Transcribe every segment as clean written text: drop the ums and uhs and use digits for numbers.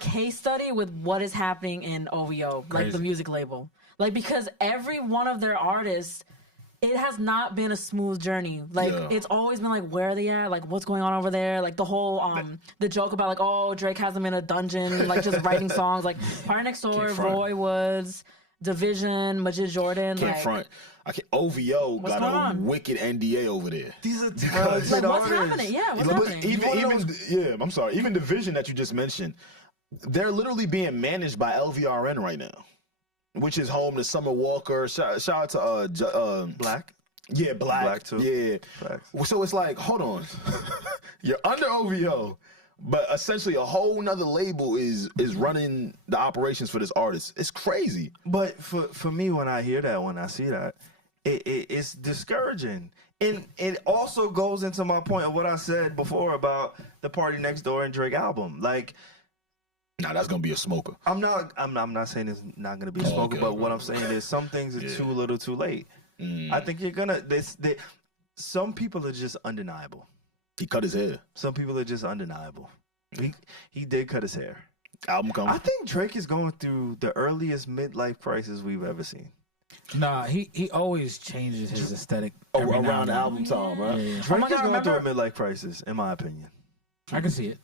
case study with what is happening in OVO, like the music label. Like, because every one of their artists, it has not been a smooth journey. Like, it's always been like, where are they at? Like, what's going on over there? Like, the whole, the joke about like, oh, Drake has them in a dungeon, like just writing songs. Like, Party Next Door, Roy Woods, Division, Majid Jordan. Can't front. OVO got a wicked NDA over there. These are talented what's happening? Yeah, what's happening? I'm sorry. Even Division that you just mentioned, they're literally being managed by LVRN right now, which is home to Summer Walker. Shout out to Black. Yeah, Black too. Yeah. Facts. So it's like, hold on, you're under OVO, but essentially a whole nother label is running the operations for this artist. It's crazy. But for me, when I hear that, when I see that, it's discouraging. And it also goes into my point of what I said before about the Party Next Door and Drake album. Like, nah, that's gonna be a smoker. I'm not saying it's not gonna be a smoker, but what I'm saying is some things are too little, too late. I think you're gonna. Some people are just undeniable. He cut his hair. Some people are just undeniable. He did cut his hair. Album coming. I think Drake is going through the earliest midlife crisis we've ever seen. Nah, he always changes his aesthetic around the album time, right? Yeah. Drake is going through a midlife crisis, in my opinion. I can see it.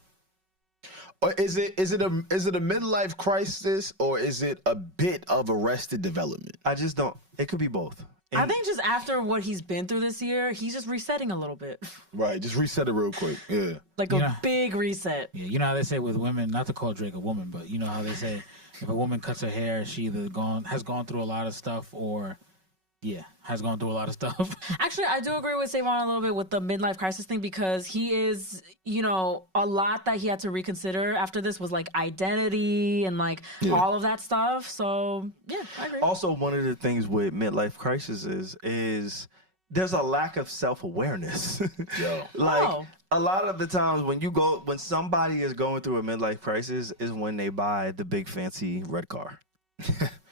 Or is it a midlife crisis, or is it a bit of Arrested Development? I just don't. It could be both. And I think just after what he's been through this year, he's just resetting a little bit. Right, just reset it real quick. Yeah, like a big reset. Yeah, you know how they say with women, not to call Drake a woman, but you know how they say if a woman cuts her hair, she either has gone through a lot of stuff, or has gone through a lot of stuff. Actually, I do agree with SaVon a little bit with the midlife crisis thing, because he is, a lot that he had to reconsider after this was like identity and like all of that stuff. So yeah, I agree. Also, one of the things with midlife crisis is there's a lack of self-awareness. A lot of the times when somebody is going through a midlife crisis is when they buy the big fancy red car.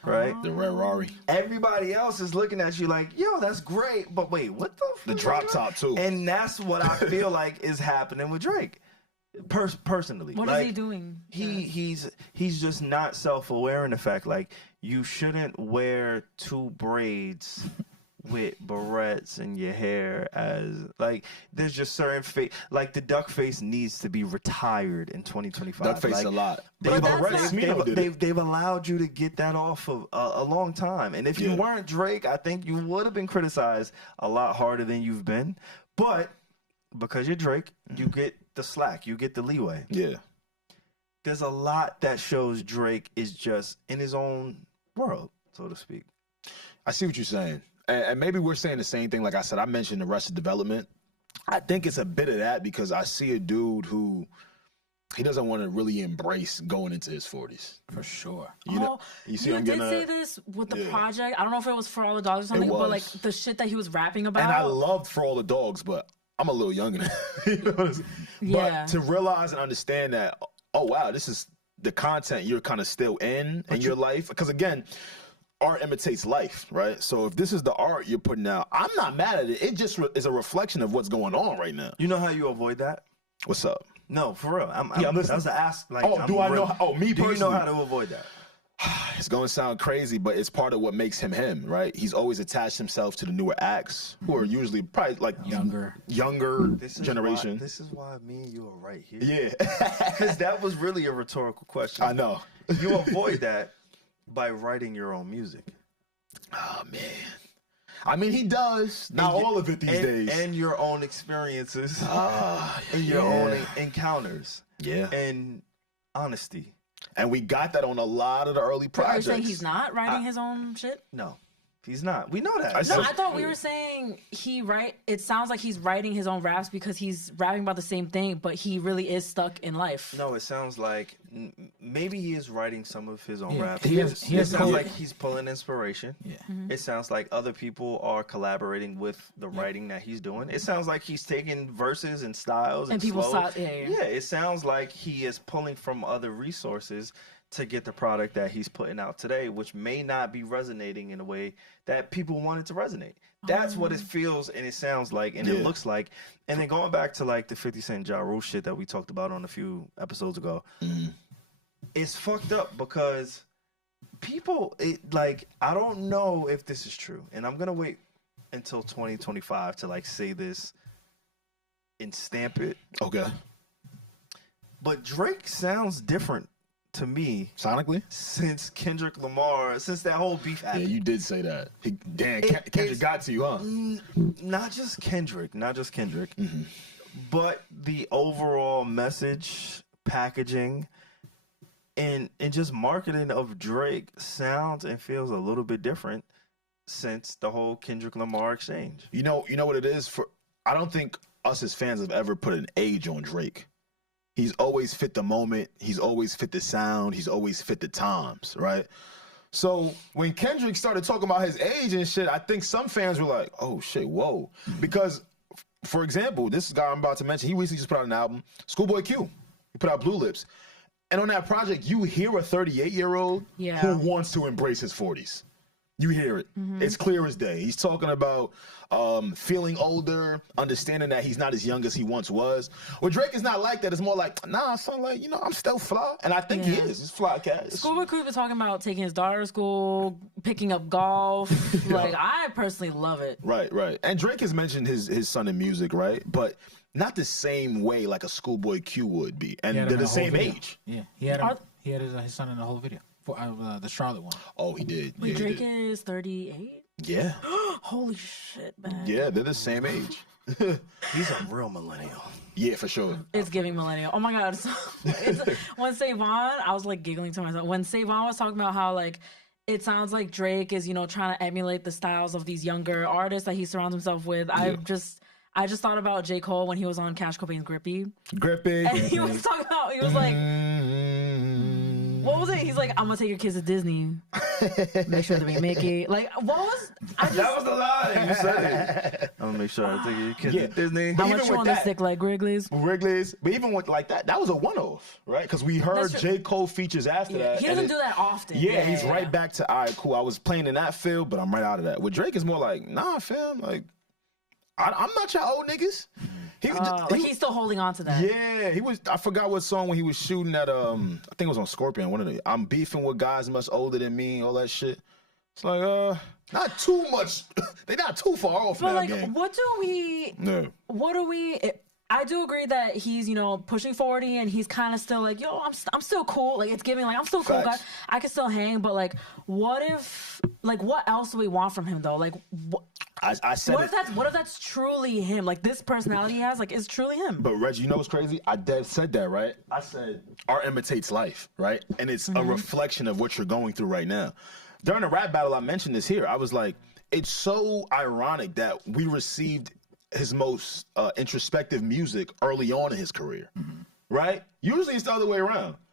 Right? The red Rari. Everybody else is looking at you like, yo, that's great, but wait, what the fuck? The drop top too. And that's what I feel like is happening with Drake. Personally. What is he doing? He's just not self-aware in the fact, like, you shouldn't wear two braids with barrettes in your hair, as like there's just certain face, like the duck face needs to be retired in 2025. Duck face like, a lot. They've allowed you to get that off of a long time, and if you weren't Drake, I think you would have been criticized a lot harder than you've been. But because you're Drake, you get the slack, you get the leeway. Yeah, there's a lot that shows Drake is just in his own world, so to speak. I see what you're saying. And maybe we're saying the same thing. Like I said, I mentioned Arrested Development. I think it's a bit of that because I see a dude who he doesn't want to really embrace going into his 40s. For sure. You see, you did say this with the project. I don't know if it was For All the Dogs or something, but like the shit that he was rapping about. And I loved For All the Dogs, but I'm a little younger than you know what I'm saying? But to realize and understand that, oh wow, this is the content you're kind of still in your life. Because again, art imitates life, right? So if this is the art you're putting out, I'm not mad at it. It just is a reflection of what's going on right now. You know how you avoid that? What's up? No, for real. I'm listening. That was an ask. Like, me personally? Do you know how to avoid that? It's going to sound crazy, but it's part of what makes him him, right? He's always attached himself to the newer acts, who are usually probably like younger generation. This is why me and you are right here. Yeah. Because that was really a rhetorical question. I know. You avoid that by writing your own music. Oh, man. I mean, he does. Not all of it these days. And your own experiences. And your own encounters. Yeah. And honesty. And we got that on a lot of the early projects. Are you saying he's not writing his own shit? No. He's not. We know that. I thought we were saying it sounds like he's writing his own raps because he's rapping about the same thing, but he really is stuck in life. No, it sounds like maybe he is writing some of his own raps. It sounds like he's pulling inspiration. Yeah. It sounds like other people are collaborating with the writing that he's doing. It sounds like he's taking verses and styles and people flows. It sounds like he is pulling from other resources to get the product that he's putting out today, which may not be resonating in a way that people want it to resonate. That's what it feels and it sounds like and it looks like. And then going back to like the 50 Cent Ja Rule shit that we talked about on a few episodes ago, it's fucked up because people, I don't know if this is true, and I'm gonna wait until 2025 to like say this and stamp it. Okay. But Drake sounds different to me sonically since Kendrick Lamar, since that whole beef happened. Yeah, you did say that. Kendrick got to you, huh? Not just Kendrick, but the overall message, packaging, and just marketing of Drake sounds and feels a little bit different since the whole Kendrick Lamar exchange. You know what it is? I don't think us as fans have ever put an age on Drake. He's always fit the moment. He's always fit the sound. He's always fit the times, right? So when Kendrick started talking about his age and shit, I think some fans were like, oh shit, whoa. Because, for example, this guy I'm about to mention, he recently just put out an album, Schoolboy Q. He put out Blue Lips. And on that project, you hear a 38-year-old who wants to embrace his 40s. You hear it. It's clear as day. He's talking about feeling older, understanding that he's not as young as he once was. Well, Drake is not like that. It's more like, nah, son, like, I'm still fly. And I think he is. He's fly cat. Schoolboy Q was talking about taking his daughter to school, picking up golf. Like, I personally love it. Right. And Drake has mentioned his son in music, right? But not the same way like a Schoolboy Q would be. And they're the same age. Yeah, he had his son in the whole video. For the Charlotte one. Oh, he did. Wait, Drake is 38? Yeah. Holy shit, man. Yeah, they're the same age. He's a real millennial. Yeah, for sure. It's giving millennial. Oh my God. When SaVon, I was like giggling to myself. When SaVon was talking about how like it sounds like Drake is, trying to emulate the styles of these younger artists that he surrounds himself with. Yeah. I just thought about J. Cole when he was on Cash Cobain's Grippy. And he was talking about, he was like, what was it? He's like, I'm gonna take your kids to Disney. Make sure to be Mickey. Like, what was? That was the line you said. I'm gonna make sure I take your kids to Disney. How much you on the stick like Wrigley's? But even with like that was a one-off, right? Because we heard J. Cole features after that. He doesn't do that often. Yeah, he's right back to, all right, cool. I was playing in that field, but I'm right out of that. With Drake, it's more like, nah, fam, like, I'm not your old niggas. He's still holding on to that. Yeah, he was. I forgot what song when he was shooting at. I think it was on Scorpion. One of the. I'm beefing with guys much older than me. All that shit. It's like not too much. They're not too far off. But now, like, gang. what do we? I do agree that he's pushing 40 and he's kind of still like, yo, I'm still cool. Like it's giving like I'm still cool, guy. I can still hang. But like, what else do we want from him though? Like I said what if that's truly him? Like this personality he has, like, is truly him. But Regi, you know what's crazy? I said that, right? I said art imitates life, right? And it's a reflection of what you're going through right now. During the rap battle, I mentioned this here. I was like, it's so ironic that we received his most introspective music early on in his career, right? Usually it's the other way around.